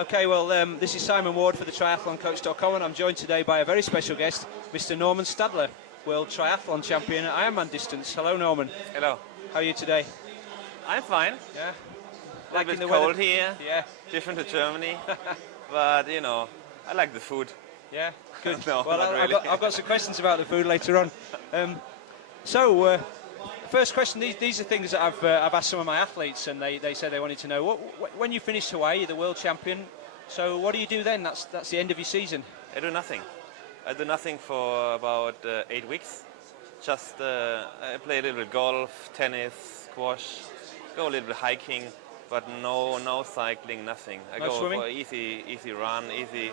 Okay, well, this is Simon Ward for the triathloncoach.com, and I'm joined today by a very special guest, Mr. Normann Stadler, World Triathlon Champion at Ironman distance. Hello, Norman. Hello. How are you today? I'm fine. Yeah. A little bit cold here. Yeah. Different to Germany. But, you know, I like the food. Yeah, good. No, well, not really. I've got some questions about the food later on. First question, these are things that I've asked some of my athletes, and they said they wanted to know, when you finish Hawaii, you're the world champion, so what do you do then? That's the end of your season. I do nothing. I do nothing for about 8 weeks. Just I play a little bit golf, tennis, squash, go a little bit hiking, but no cycling, nothing. I go swimming? for easy run,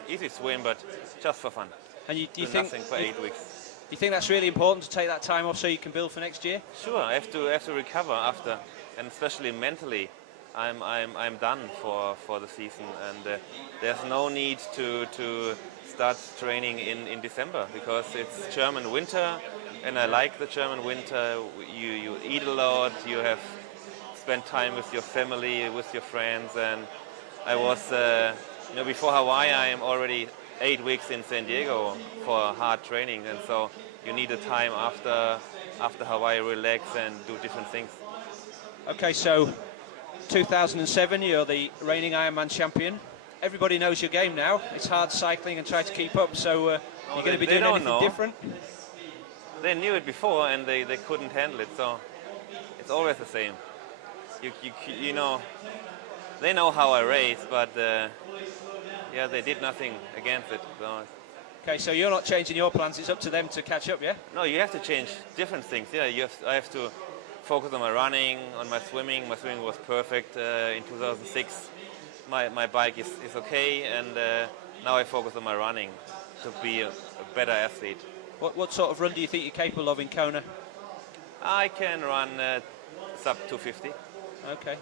easy swim, but just for fun. And do you think nothing for 8 weeks? Do you think that's really important to take that time off so you can build for next year? Sure, I have to recover after, and especially mentally. I'm done for the season, and there's no need to start training in December because it's German winter, and I like the German winter. You eat a lot, you have spent time with your family, with your friends, and I was before Hawaii I am already 8 weeks in San Diego for hard training, and so you need a time after Hawaii, relax and do different things. Okay, so 2007, you're the reigning Ironman champion. Everybody knows your game now. It's hard cycling and try to keep up, so you're going to be doing anything different? They knew it before and they couldn't handle it, so it's always the same. You know, they know how I race, but yeah, they did nothing against it. So. Okay, so you're not changing your plans, it's up to them to catch up, yeah? No, you have to change different things. Yeah, I have to focus on my running, on my swimming. My swimming was perfect in 2006. My bike is okay, and now I focus on my running to be a better athlete. What sort of run do you think you're capable of in Kona? I can run sub 250. Okay.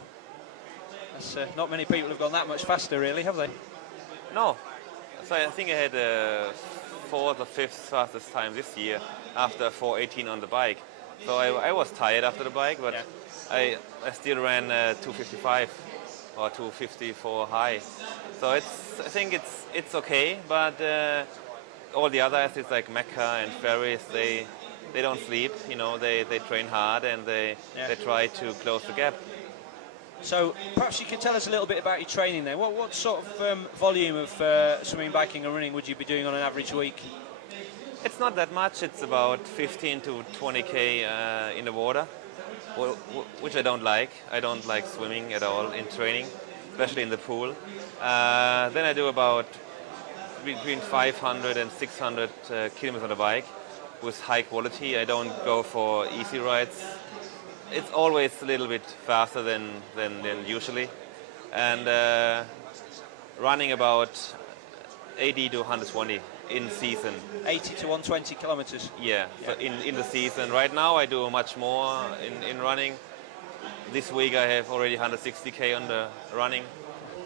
That's, not many people have gone that much faster, really, have they? No. So I think I had fourth or fifth fastest time this year after 4:18 on the bike. So I was tired after the bike, but yeah. I still ran 255 or 254 high. So I think it's okay, but all the other athletes like Mecca and Ferris, they don't sleep. You know, they train hard and they try to close the gap. So perhaps you could tell us a little bit about your training then. What sort of volume of swimming, biking and running would you be doing on an average week? It's not that much. It's about 15 to 20k in the water, which I don't like. I don't like swimming at all in training, especially in the pool. Then I do about between 500 and 600 kilometers on the bike with high quality. I don't go for easy rides. It's always a little bit faster than usually, and running about 80 to 120 in season. 80 to 120 kilometers? Yeah, so in the season. Right now I do much more in running. This week I have already 160k on the running.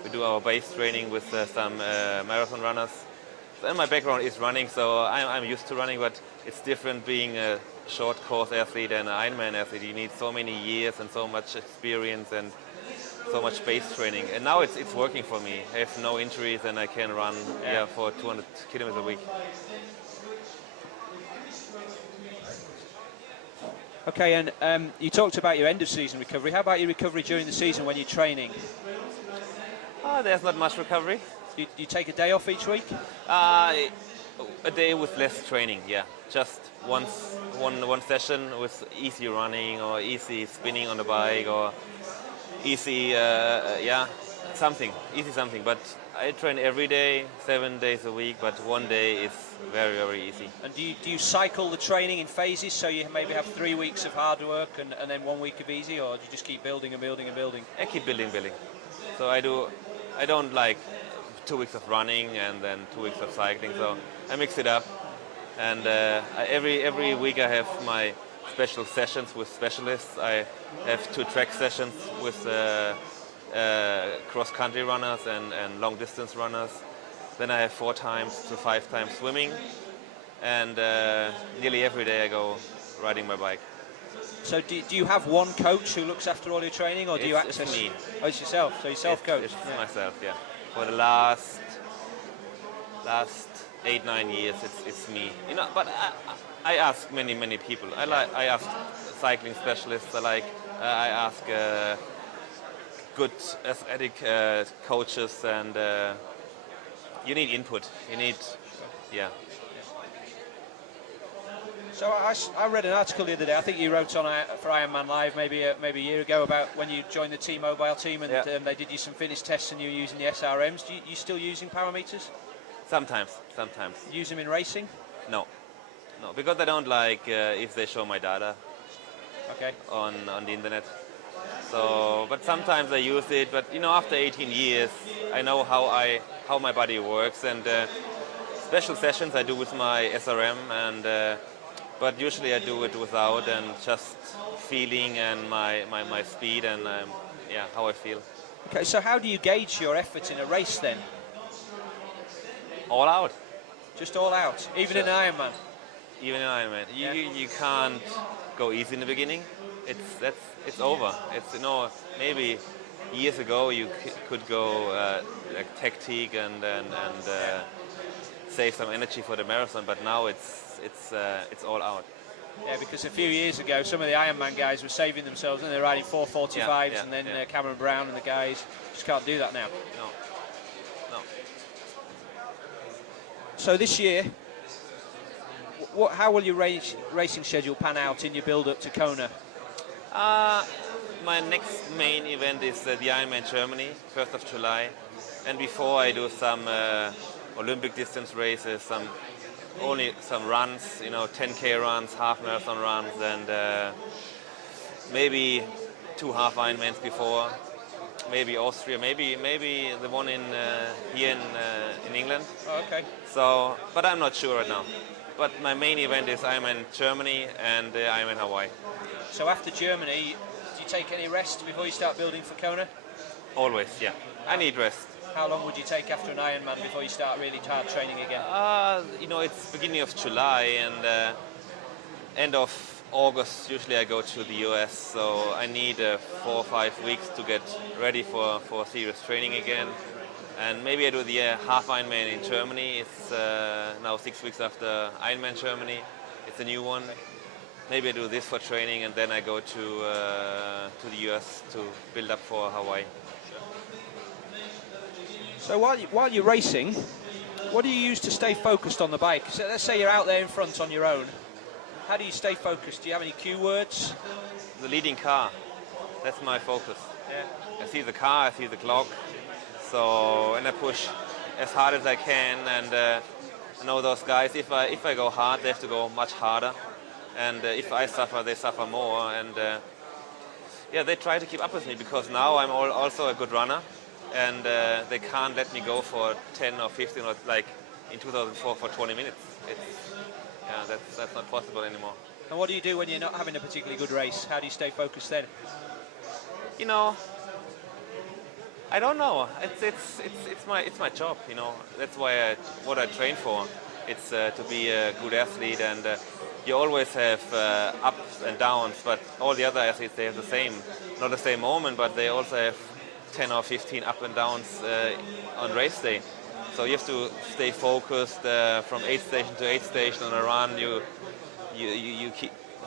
We do our base training with some marathon runners. And my background is running, so I'm used to running, but it's different being a short course athlete and an Ironman athlete. You need so many years and so much experience and so much base training. And now it's working for me. I have no injuries and I can run for 200 kilometers a week. Okay, and you talked about your end of season recovery. How about your recovery during the season when you're training? There's not much recovery. Do you take a day off each week? A day with less training, yeah. Just one session with easy running or easy spinning on the bike or easy, something. But I train every day, 7 days a week, but one day is very, very easy. And do you cycle the training in phases, so you maybe have 3 weeks of hard work and then 1 week of easy, or do you just keep building and building and building? I keep building. So I don't like 2 weeks of running and then 2 weeks of cycling, so I mix it up. And every week I have my special sessions with specialists. I have 2 track sessions with cross-country runners and long-distance runners. Then I have 4 times to 5 times swimming, and nearly every day I go riding my bike. So do you have one coach who looks after all your training, or do you access? It's me. Oh, it's yourself. So you self-coach. It's myself, yeah. for the last 8-9 years. It's me. You know, but I ask many people. I ask cycling specialists. I ask good athletic coaches, and you need input. You need, yeah. So I read an article the other day. I think you wrote on for Ironman Live maybe a year ago about when you joined the T-Mobile team and they did you some fitness tests and you were using the SRMs. You still using power meters? Sometimes. Use them in racing? No, because I don't like if they show my data. Okay. On the internet. So, but sometimes I use it. But you know, after 18 years, I know how my body works, and special sessions I do with my SRM, and but usually I do it without, and just feeling and my speed and how I feel. Okay, so how do you gauge your effort in a race then? All out. Just all out, even in Ironman. Even in Ironman, you can't go easy in the beginning. It's over. It's, you know, maybe years ago you could go like tactic and save some energy for the marathon, but now it's all out. Yeah, because a few years ago some of the Ironman guys were saving themselves and they're riding 4:45s, and then Cameron Brown and the guys just can't do that now. No. So this year, how will your racing schedule pan out in your build-up to Kona? My next main event is the Ironman Germany, 1st of July. And before I do some Olympic distance races, some runs, you know, 10K runs, half marathon runs, and maybe 2 half Ironmans before. Maybe Austria, maybe the one here in England. Oh, okay. So, but I'm not sure right now. But my main event is Ironman Germany and Ironman Hawaii. So after Germany, do you take any rest before you start building for Kona? Always, yeah. I need rest. How long would you take after an Ironman before you start really hard training again? You know, it's beginning of July, and end of August usually I go to the US, so I need 4 or 5 weeks to get ready for serious training again. And maybe I do the half Ironman in Germany. It's now 6 weeks after Ironman Germany. It's a new one. Maybe I do this for training, and then I go to the US to build up for Hawaii. So while you're racing, what do you use to stay focused on the bike? So let's say you're out there in front on your own. How do you stay focused? Do you have any cue words? The leading car. That's my focus. Yeah. I see the car, I see the clock. So, and I push as hard as I can, and I know those guys, if I go hard, they have to go much harder. And if I suffer, they suffer more. And they try to keep up with me, because now I'm also a good runner, and they can't let me go for 10 or 15 or like in 2004 for 20 minutes. That's not possible anymore. And what do you do when you're not having a particularly good race? How do you stay focused then? You know, I don't know. It's my job. You know, that's why what I train for. It's to be a good athlete, and you always have ups and downs. But all the other athletes, they have the same, not the same moment, but they also have 10 or 15 up and downs on race day. So you have to stay focused from aid station to aid station on a run. You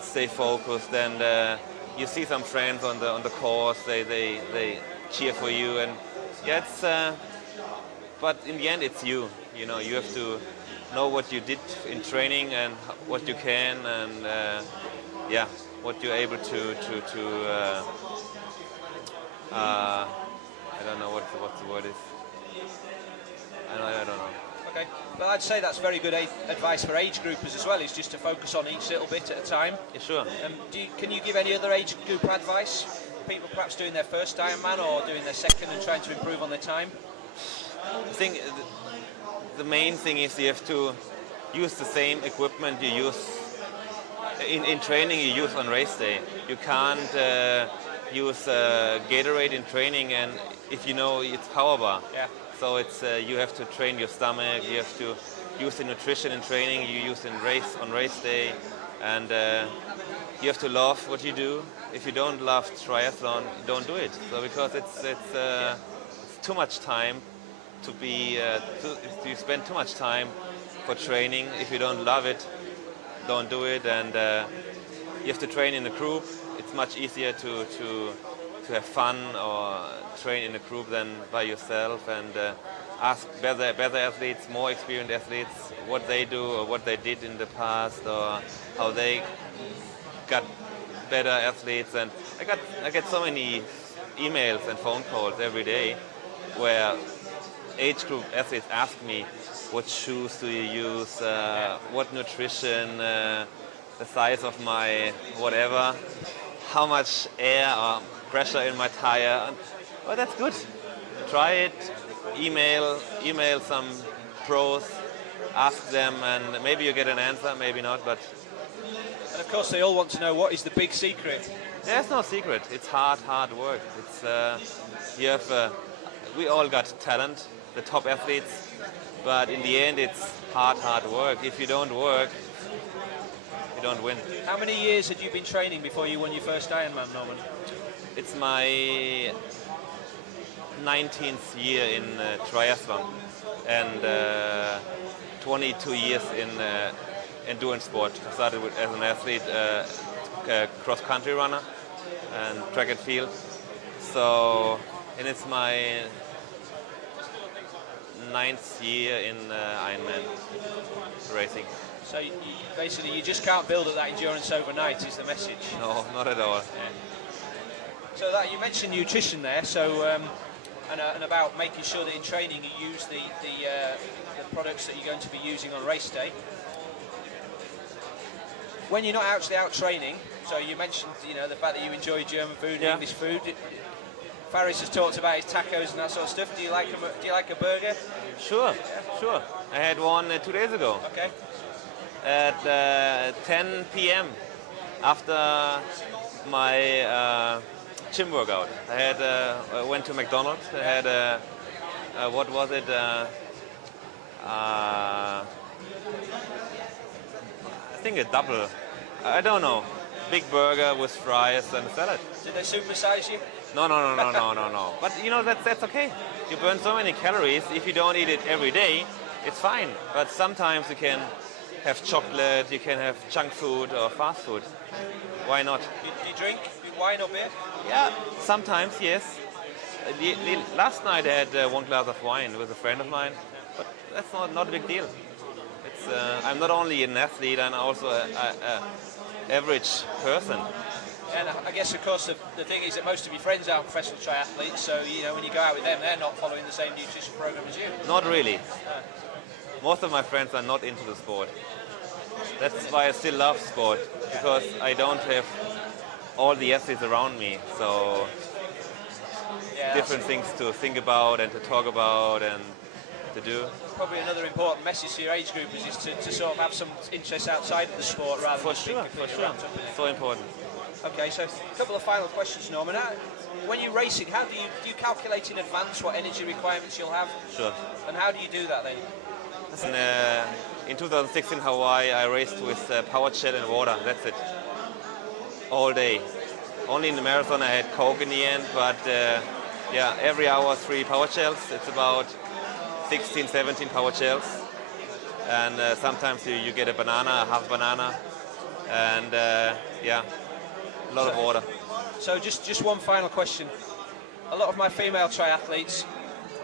stay focused, and you see some friends on the course. They cheer for you, and it's. But in the end, it's you. You know, you have to know what you did in training and what you can, and what you're able to. I don't know what the word is. I don't know. Okay, but I'd say that's very good advice for age groupers as well, is just to focus on each little bit at a time. Yeah, sure. Can you give any other age group advice? People perhaps doing their first Ironman or doing their second and trying to improve on their time? I think the main thing is you have to use the same equipment you use in training, you use on race day. You can't use Gatorade in training, and if you know it's power bar. Yeah. So it's you have to train your stomach. You have to use the nutrition in training. You use on race day, and you have to love what you do. If you don't love triathlon, don't do it. So because it's too much time, to be to spend too much time for training. If you don't love it, don't do it. And you have to train in a group. It's much easier to have fun or train in a group than by yourself, and ask better athletes, more experienced athletes, what they do or what they did in the past, or how they got better athletes. And I get so many emails and phone calls every day where age group athletes ask me, what shoes do you use, what nutrition, the size of my whatever, how much air or pressure in my tire. Well, that's good. Try it, email some pros, ask them, and maybe you get an answer, maybe not. But and of course they all want to know, what is the big secret? There's no secret. It's hard work. It's we all got talent, the top athletes, but in the end it's hard work. If you don't work, you don't win. How many years had you been training before you won your first Ironman, Norman? It's my 19th year in triathlon and 22 years in endurance sport. I started as an athlete, cross-country runner and track and field. So, and it's my 9th year in Ironman racing. So basically you just can't build up that endurance overnight, is the message? No, not at all. Yeah. So that you mentioned nutrition there, so and about making sure that in training you use the products that you're going to be using on race day. When you're not actually out training, so you mentioned the fact that you enjoy German food and English food. Faris has talked about his tacos and that sort of stuff. Do you like a burger? Sure, sure. I had one 2 days ago. Okay. At 10 p.m. after my gym workout. I went to McDonald's. I had what was it? I think a double. I don't know. Big burger with fries and salad. Did they supersize you? No. But that's okay. You burn so many calories. If you don't eat it every day, it's fine. But sometimes you can have chocolate, you can have junk food or fast food. Why not? Do you drink wine or beer? Yeah, sometimes, yes. Last night I had 1 glass of wine with a friend of mine, but that's not a big deal. It's I'm not only an athlete, I'm also an average person. And I guess, of course, the thing is that most of your friends are professional triathletes, so when you go out with them, they're not following the same nutrition program as you. Not really. Most of my friends are not into the sport. That's why I still love sport, because I don't have all the athletes around me, so different things to think about and to talk about and to do. Probably another important message to your age group is to sort of have some interest outside of the sport rather than for sure. So important. Okay, so a couple of final questions, Norman. When you're racing, how do you calculate in advance what energy requirements you'll have? Sure. And how do you do that then? Listen, in 2006 in Hawaii, I raced with power gel and water. That's it. All day. Only in the marathon I had Coke in the end, but every hour 3 power gels. It's about 16, 17 power gels. And sometimes you get a banana, a half banana, and a lot of water. So just one final question. A lot of my female triathletes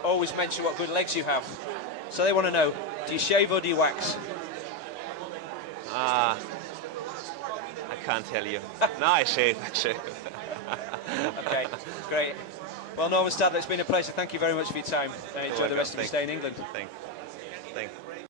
always mention what good legs you have. So they want to know, do you shave or do you wax? I can't tell you. No, I shave. Okay, great. Well, Normann Stadler, it's been a pleasure. Thank you very much for your time. Enjoy the rest of your stay in England. Thanks.